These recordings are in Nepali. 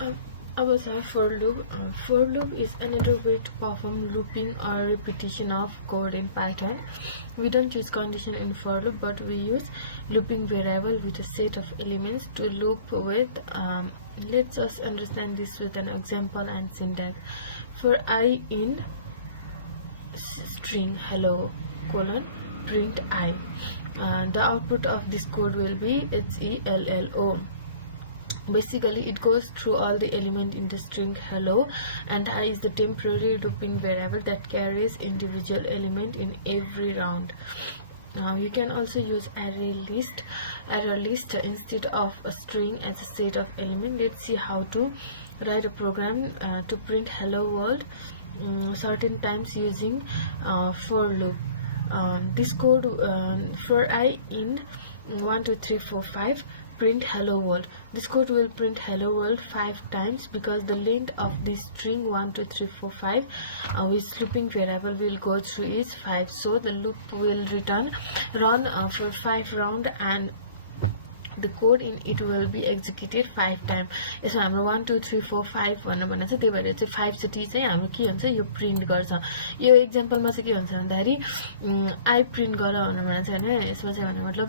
Our for loop. For loop is another way to perform looping or repetition of code in Python. We don't use condition in for loop, but we use looping variable with a set of elements to loop with. Let's just understand this with an example and syntax. For I in string hello colon print I. The output of this code will be HELLO. Basically, it goes through all the element in the string hello, and I is the temporary looping variable that carries individual element in every round. You can also use array list instead of a string as a set of element. Let's see how to write a program to print hello world certain times using for loop. This code for I in 1 2 3 4 5 print hello world. This code will print hello world 5 times because the length of this string 1 2 3 4 5 which looping variable will go through is 5. So the loop will run for 5 round, and the code in it will be executed 5 times. यसमा हाम्रो 1 2 3 4 5 भनेर चाहिँ त्यही भएर चाहिँ 5 चोटी चाहिँ हाम्रो के हुन्छ यो प्रिन्ट गर्छ. यो एक्जाम्पलमा चाहिँ के हुन्छ भन्दाखेरि आई प्रिन्ट गर भनेर चाहिँ हैन, यसमा चाहिँ भन्नु मतलब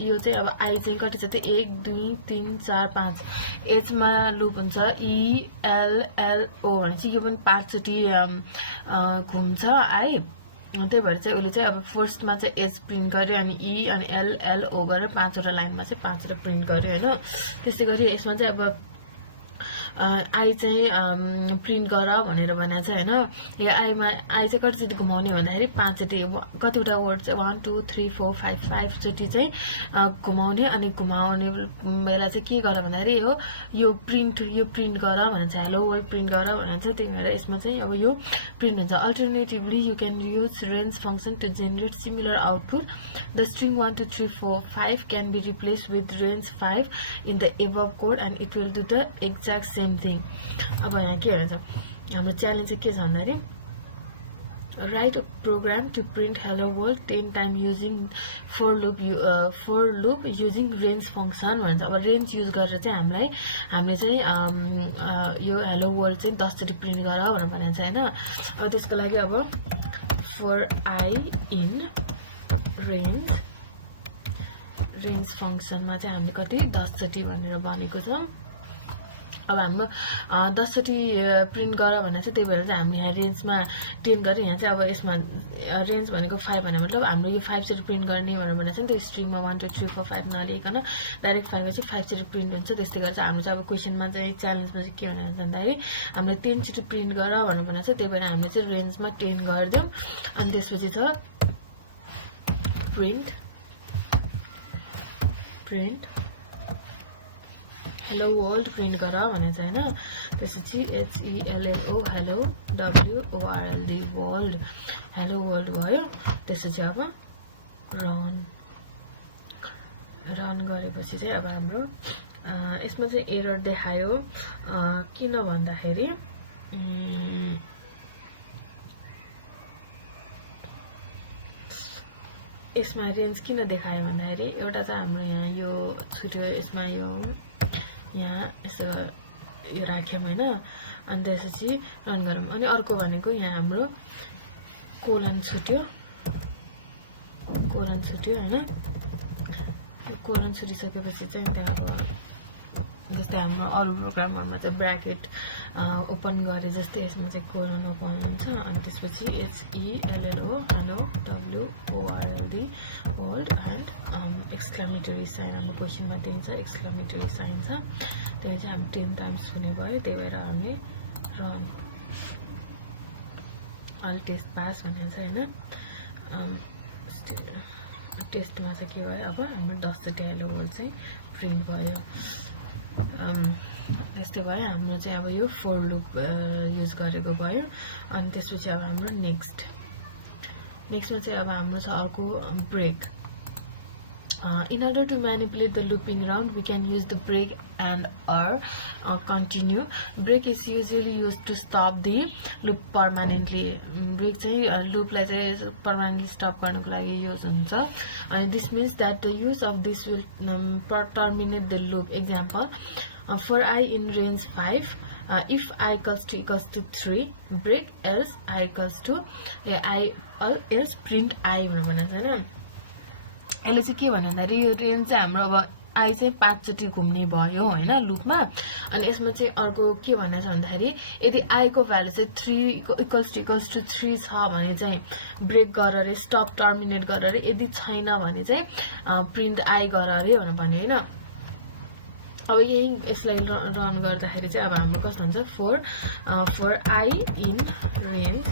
यो चाहिँ अब आई चाहिँ कति छ त 1 2 3 4 5 यसमा लुप हुन्छ ई एल एल ओ भने चाहिँ यो पनि 5 चोटी घुम्छ आई. त्यही भएर चाहिँ उसले चाहिँ अब फर्स्टमा चाहिँ एच प्रिन्ट गर्यो अनि ई अनि एल एल ओ गरेर 5 वटा लाइनमा चाहिँ 5 वटा प्रिन्ट गर्यो हैन. त्यस्तै गरी यसमा चाहिँ अब आई चाहिँ प्रिन्ट गर भनेर भने चाहिँ हैन, यो आईमा आई चाहिँ कतिचोटि घुमाउने भन्दाखेरि 5 चोटि कतिवटा वर्ड चाहिँ 1 2 3 4 5 5 चोटि चाहिँ घुमाउने. अनि घुमाउने बेला चाहिँ के गर भन्दाखेरि यो प्रिन्ट गर भने चाहिँ हेलो वर्ल्ड प्रिन्ट गर भने चाहिँ त्यही भएर यसमा चाहिँ अब यो प्रिन्ट हुन्छ. Alternatively you can use range function to generate similar output. The string 1 2 3 4 5 can be replace with range 5 in the above code and it will do the exact same thing. अब यहाँ के भन्छ हाम्रो च्यालेन्ज चाहिँ के छ भन्दाखेरि write a program to print hello world 10 times using for loop using range function भन्छ. अब रेन्ज युज गरेर चाहिँ हामीले चाहिँ यो हेलो वर्ल्ड चाहिँ 10 चोटि प्रिन्ट गर भनेर भनेको छ हैन. अब त्यसको लागि अब for I in range फंक्सनमा चाहिँ हामीले कति 10 चोटि भनेर भनेको छ. अब हाम्रो 10 चोटि प्रिन्ट गर भने चाहिँ त्यही भएर चाहिँ हामी यहाँ रेन्जमा 10 गरे. यहाँ चाहिँ अब यसमा रेन्ज भनेको 5 भने मतलब हाम्रो यो 5 चोटि प्रिन्ट गर्ने भनेर चाहिँ त्यो स्ट्रिङमा 1 2 3 4 5 नलिकन डाइरेक्ट 5 चाहिँ 5 चोटि प्रिन्ट हुन्छ. त्यस्तै गरेर चाहिँ हाम्रो चाहिँ अब क्वेशनमा चाहिँ च्यालेन्जमा चाहिँ के भनेर भन्दाखेरि हामीले 10 चोटि प्रिन्ट गर भनेर भनेको छ. त्यही भएर हामीले चाहिँ रेन्जमा 10 गरिदियौँ. अनि त्यसपछि छ प्रिन्ट हेलो वर्ल्ड प्रिन्ट गर भने चाहिँ हैन. त्यसपछि HELLO hello WORLD world hello world भयो. त्यसपछि अब रन गरेपछि चाहिँ अब हाम्रो यसमा चाहिँ एरर देखायो. किन भन्दाखेरि यसमा रेन्ज किन देखायो भन्दाखेरि एउटा चाहिँ हाम्रो यहाँ यो छुट्यो, यसमा यो यहाँ यसो यो राख्यौँ हैन. अनि त्यसपछि रन गरौँ. अनि अर्को भनेको यहाँ हाम्रो कोलन छुट्यो हैन. कोलन छुटिसकेपछि चाहिँ त्यहाँ अब जस्तै हाम्रो अरू प्रोग्रामहरुमा चाहिँ ब्र्याकेट ओपन गरे जस्तै यसमा चाहिँ कोलन ओपन हुन्छ. अनि त्यसपछि HELLO hello WORLD world and exclamatory sign हाम्रो क्वेशनमा दिन्छ एक्सक्लामेटरी साइन छ. त्यही चाहिँ हामी 10 टाइम्स हुने भयो. त्यही भएर हामीले रन अल टेस्ट पास भनेको छ हैन. टेस्टमा चाहिँ के भयो अब हाम्रो 10 चोटि हेलो वर्ल्ड चाहिँ प्रिन्ट भयो. यस्तै भयो हाम्रो चाहिँ अब यो फोर लुप युज गरेको भयो. अनि त्यसपछि अब हाम्रो नेक्स्टमा चाहिँ अब हाम्रो छ अर्को brake. In order to manipulate the looping round, we can use the break and or continue. Break is usually used to stop the loop permanently. Break चाहिँ loop लाई चाहिँ permanently stop गर्नको लागि use हुन्छ. And this means that the use of this will terminate the loop. Example, For I in range 5, if I equals to 3, break, else I equals to I else print I भनेर हैन। यसले चाहिँ के भन्दाखेरि यो रेन्ज चाहिँ हाम्रो अब आई चाहिँ 5 चोटि घुम्ने भयो हैन लुपमा। अनि यसमा चाहिँ अर्को के भनेछ भन्दाखेरि यदि आई को भ्यालु चाहिँ 3 इक्वल्स टु 3 छ भने चाहिँ ब्रेक गर रे, स्टप टर्मिनेट गर रे, यदि छैन भने चाहिँ प्रिन्ट आई गर रे भनेर भन्यो हैन। अब यही यसलाई रन गर्दाखेरि चाहिँ अब हाम्रो कस्तो हुन्छ फर आई इन रेन्ज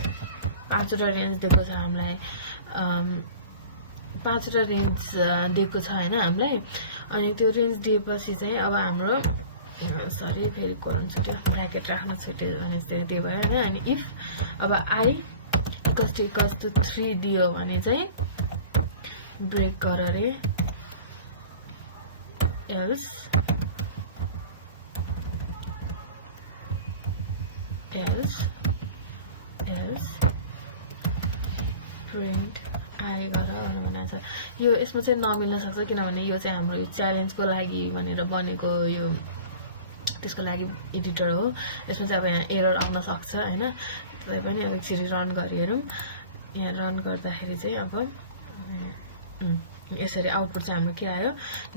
5 वटा रेन्ज दिएको छ हामीलाई, 5 वटा रेन्ज दिएको छ हैन हामीलाई। अनि त्यो रेन्ज दिएपछि चाहिँ अब हाम्रो सरी फेरि कोलन छुट्यो, ब्र्याकेट राख्न छुट्यो भने त्यो भयो हैन। अनि इफ अब आई इक्वल्स टु 3 दियो भने चाहिँ ब्रेक गर रे, एल्स प्रिन्ट आई गर भनेको छ। यो यसमा चाहिँ नमिल्न सक्छ किनभने यो चाहिँ हाम्रो च्यालेन्जको लागि भनेर बनेको यो त्यसको लागि एडिटर हो। यसमा चाहिँ अब यहाँ एरर आउन सक्छ हैन। तै पनि अब एकचोटि रन गरि हेरौँ। यहाँ रन गर्दाखेरि चाहिँ अब यसरी आउटपुट चाहिँ हाम्रो के आयो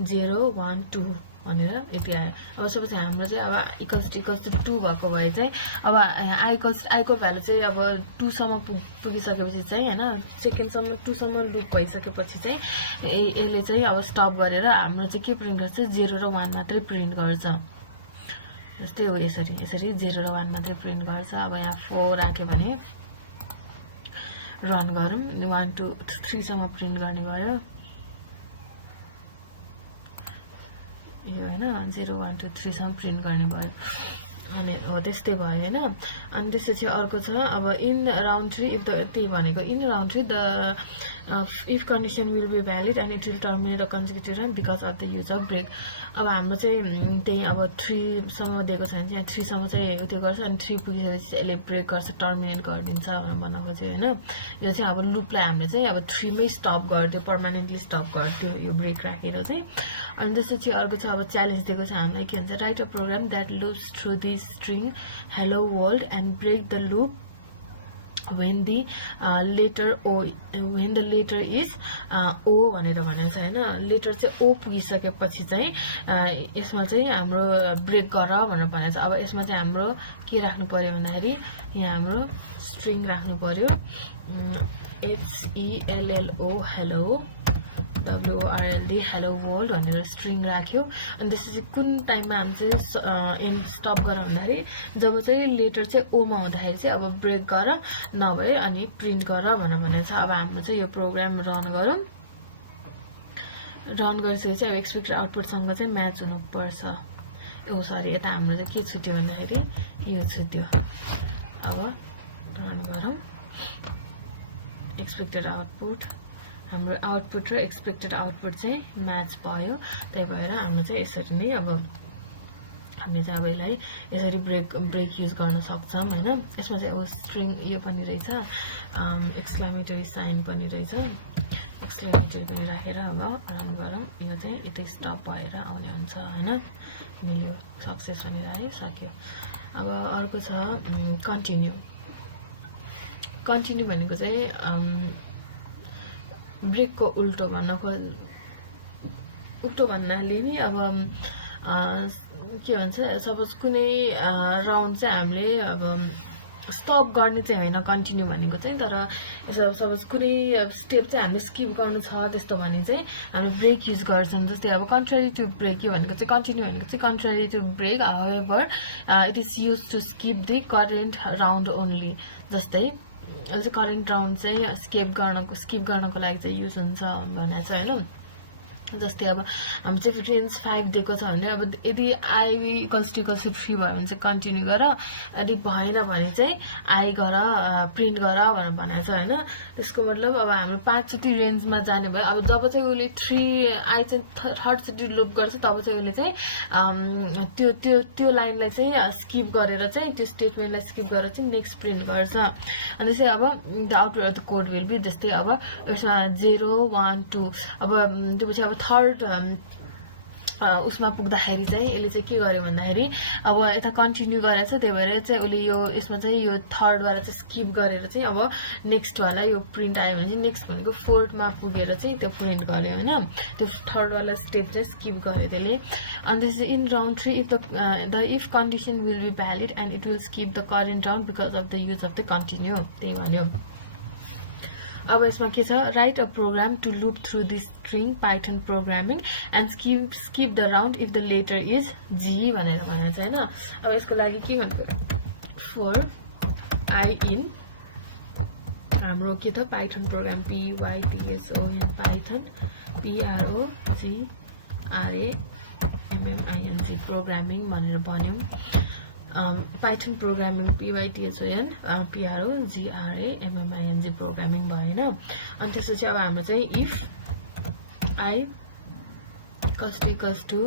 0 1 2 भनेर यति आयो। अब सपोज हाम्रो चाहिँ अब इक्वल्स टु 2 भएको भए चाहिँ अब आई को भ्यालु चाहिँ अब 2 सम्म पुगिसकेपछि चाहिँ हैन, सेकेन्डसम्म 2 सम्म लुप भइसकेपछि चाहिँ यसले चाहिँ अब स्टप गरेर हाम्रो चाहिँ के प्रिन्ट गर्छ 0 र 1 मात्रै प्रिन्ट गर्छ। जस्तै हो यसरी 0 र 1 मात्रै प्रिन्ट गर्छ। अब यहाँ 4 राख्यो भने रन गरौँ, 1 2 3 सम्म प्रिन्ट गर्ने भयो यो हैन, 0 1 2 3 सम्म प्रिन्ट गर्ने भयो। अनि हो त्यस्तै भयो हैन। अनि त्यसपछि अर्को छ अब इन राउन्ड 3 इफ द त्यही भनेको in round 3 the if condition will be valid and it will terminate a consecutive run because of the use of break। अब हाम्रो चाहिँ त्यही अब 3 सम्म दिएको छ भने चाहिँ 3 सम्म चाहिँ त्यो गर्छ अनि 3 पुगिसकेपछि यसले ब्रेक गर्छ, टर्मिनेट गरिदिन्छ भनेर भन्न खोज्यो हैन। यो चाहिँ अब लुपलाई हामीले चाहिँ अब 3 मै स्टप गरिदियो, पर्मानेन्टली स्टप गरिदियो यो ब्रेक राखेर चाहिँ। अनि त्यसपछि अर्को छ अब च्यालेन्ज दिएको छ हामीलाई के भन्छ write a program that loops through the string hello world and break the loop when the letter is o भनेर भनेको छ हैन। लेटर चाहिँ o पुगिसकेपछि चाहिँ यसमा चाहिँ हाम्रो ब्रेक गर भनेर भनेको छ। अब यसमा चाहिँ हाम्रो के राख्नु पर्यो भन्दाखेरि यहाँ हाम्रो स्ट्रिङ राख्नु पर्यो HELLO hello WORLD hello world भनेर स्ट्रिङ राख्यो। अनि त्यसपछि कुन टाइममा हामी चाहिँ एन्ड स्टप गर भन्दाखेरि जब चाहिँ लेटर चाहिँ ओ मा हुँदाखेरि चाहिँ अब ब्रेक गर नभए अनि प्रिन्ट गर भनेर भनेको छ। अब हाम्रो चाहिँ यो प्रोग्राम रन गरौँ। रन गरिसकेपछि चाहिँ अब एक्सपेक्टेड आउटपुटसँग चाहिँ म्याच हुनुपर्छ। ओ सरी यता हाम्रो चाहिँ के छुट्यो भन्दाखेरि यो छुट्यो। अब रन गरौँ। एक्सपेक्टेड आउटपुट हाम्रो आउटपुट र एक्सपेक्टेड आउटपुट चाहिँ म्याच भयो। त्यही भएर हाम्रो चाहिँ यसरी नै अब हामीले चाहिँ अब यसलाई यसरी ब्रेक युज गर्न सक्छौँ हैन। यसमा चाहिँ अब स्ट्रिङ यो पनि रहेछ, एक्सक्लामेटरी साइन पनि रहेछ, एक्सक्लामेटरी पनि राखेर अब रन गरौँ। यो चाहिँ यतै स्टप भएर आउने हुन्छ हैन। मिल्यो, सक्सेस भनेर आयो, सक्यो। अब अर्को छ कन्टिन्यू भनेको चाहिँ ब्रेकको उल्टो भन्नाले नि अब के भन्छ सपोज कुनै राउन्ड चाहिँ हामीले अब स्टप गर्ने चाहिँ होइन कन्टिन्यू भनेको चाहिँ, तर सपोज कुनै स्टेप चाहिँ हामीले स्किप गर्नु छ त्यस्तो भने चाहिँ हामीले ब्रेक युज गर्छौँ। जस्तै अब कन्ट्रारी टु ब्रेक यो भनेको चाहिँ कन्टिन्यू भनेको चाहिँ contrary to break however it is use to skip the current round only. जस्तै अहिले चाहिँ करेन्ट राउन्ड चाहिँ स्किप गर्नको लागि चाहिँ युज हुन्छ भनेको छ हैन। जस्तै अब हामी चाहिँ रेन्ज 5 दिएको छ भने अब यदि आई इक्वल्स टु 3 भयो भने चाहिँ कन्टिन्यू गर, यदि भएन भने चाहिँ आई गर प्रिन्ट गर भनेर भनेको छ हैन। त्यसको मतलब अब हाम्रो 5 चोटि रेन्जमा जाने भयो। अब जब चाहिँ उसले 3 आई चाहिँ थर्ड चोटि लुप गर्छ तब चाहिँ उसले चाहिँ त्यो लाइनलाई चाहिँ स्किप गरेर चाहिँ त्यो स्टेटमेन्टलाई स्किप गरेर चाहिँ नेक्स्ट प्रिन्ट गर्छ। अनि त्यसै अब the output of the code will be जस्तै अब यसमा 0 1 2 अब त्यसपछि अब थर्ड उसमा पुग्दाखेरि चाहिँ यसले चाहिँ के गर्यो भन्दाखेरि अब यता कन्टिन्यू गरेछ त्यही भएर चाहिँ उसले यो यसमा चाहिँ यो थर्डवाला चाहिँ स्किप गरेर चाहिँ अब नेक्स्टवाला यो प्रिन्ट आयो भने चाहिँ नेक्स्ट भनेको फोर्थमा पुगेर चाहिँ त्यो प्रिन्ट गर्यो होइन त्यो थर्डवाला स्टेप चाहिँ स्किप गर्यो त्यसले अनि त्यसपछि in round 3 if the if condition will be valid and it will skip the current round because of the use of the continue त्यही भन्यो अब यसमा के छ write a program to loop through this string Python programming and skip the round if the letter is G भनेर भनेको छ होइन अब यसको लागि के गर्नु फर आई इन हाम्रो के त Python programme PYTHON Python PROGRAMMING programming भनेर भन्यौं Python programming PYTHON PROGRAMMING programming भएन अनि त्यसपछि अब हाम्रो चाहिँ इफ आई कस्ट टु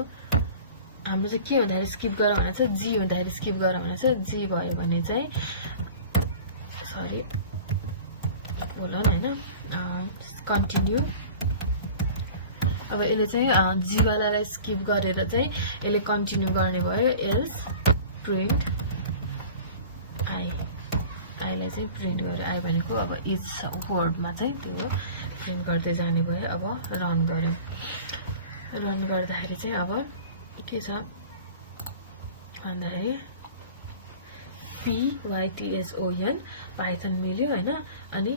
हाम्रो चाहिँ के हुँदाखेरि स्किप गर भनेको छ जी हुँदाखेरि स्किप गर भनेको छ जी भयो भने चाहिँ सरी कोलन हैन कन्टिन्यू अब यसले चाहिँ जी वालालाई स्किप गरेर चाहिँ यसले कन्टिन्यू गर्ने भयो एल्स प्रिन्ट आईलाई चाहिँ प्रिन्ट गरेर आई भनेको अब इच वर्डमा चाहिँ त्यो प्रिन्ट गर्दै जाने भयो अब रन गर्यो रन गर्दाखेरि चाहिँ अब के छ भन्दाखेरि PYTHON पाइथन मिल्यो हैन अनि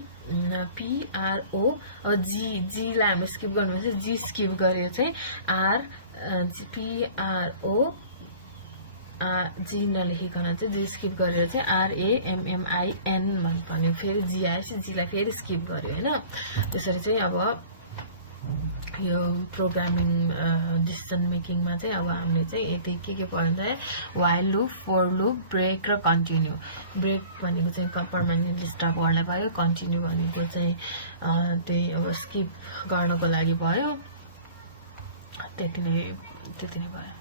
PRO जी लाई हामी स्किप गर्नुपर्छ जी स्किप गर्यो चाहिँ PRO जी नलेखिकन चाहिँ जी स्किप गरेर चाहिँ RAMMIN भन्यो फेरि जी आएपछि जी लाई फेरि स्किप गर्यो हैन त्यसरी चाहिँ अब यो प्रोग्रामिङ डिसिजन मेकिङमा चाहिँ अब हामीले चाहिँ यति के पढ्छ while loop for loop break र कन्टिन्यू ब्रेक भनेको चाहिँ पर्मानेन्टली स्टप गर्ने भयो कन्टिन्यू भनेको चाहिँ त्यही अब स्किप गर्नको लागि भयो त्यति नै भयो